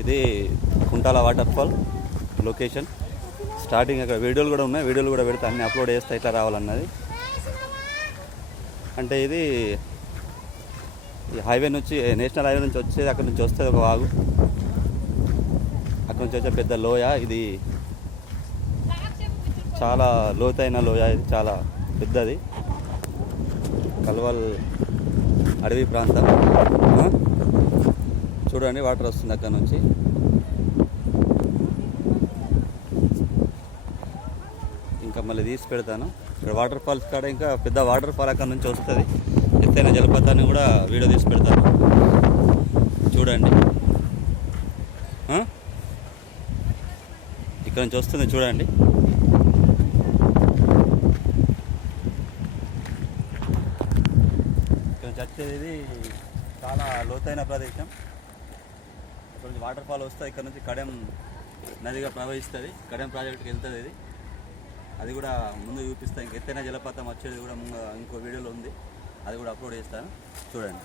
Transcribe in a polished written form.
ఇది Kuntala water fall location. Starting అక్కడ వీడియోలు కూడా ఉన్నాయి, వీడియోలు కూడా పెడితే అన్నీ అప్లోడ్ చేస్తే ఇట్లా రావాలన్నది. అంటే ఇది ఈ హైవే నుంచి, నేషనల్ హైవే నుంచి వచ్చేది, అక్కడ నుంచి వస్తుంది ఒక వాగు, అక్కడ నుంచి వచ్చే పెద్ద లోయ. ఇది చాలా లోతైన లోయ, ఇది చాలా పెద్దది. కల్వల్ అడవి ప్రాంతం. చూడండి వాటర్ వస్తుంది అక్కడ నుంచి. ఇంకా మళ్ళీ తీసి పెడతాను. ఇక్కడ వాటర్ ఫాల్స్ కాడ ఇంకా పెద్ద వాటర్ ఫాల్ అక్కడ నుంచి వస్తుంది. ఎత్తైన జలపాతాన్ని కూడా వీడియో తీసి పెడతాను, చూడండి. ఇక్కడ నుంచి వస్తుంది చూడండి. ఇక్కడ నుంచి వచ్చేది చాలా లోతైన ప్రదేశం. ఇక్కడ నుంచి వాటర్ ఫాల్ వస్తుంది, ఇక్కడ నుంచి కడెం నదిగా ప్రవహిస్తుంది, కడెం ప్రాజెక్టుకి వెళ్తుంది. ఇది అది కూడా ముందు చూపిస్తాను. ఇంక ఎత్తైన జలపాతం వచ్చేది కూడా ఇంకో వీడియోలో ఉంది, అది కూడా అప్లోడ్ చేస్తాను, చూడండి.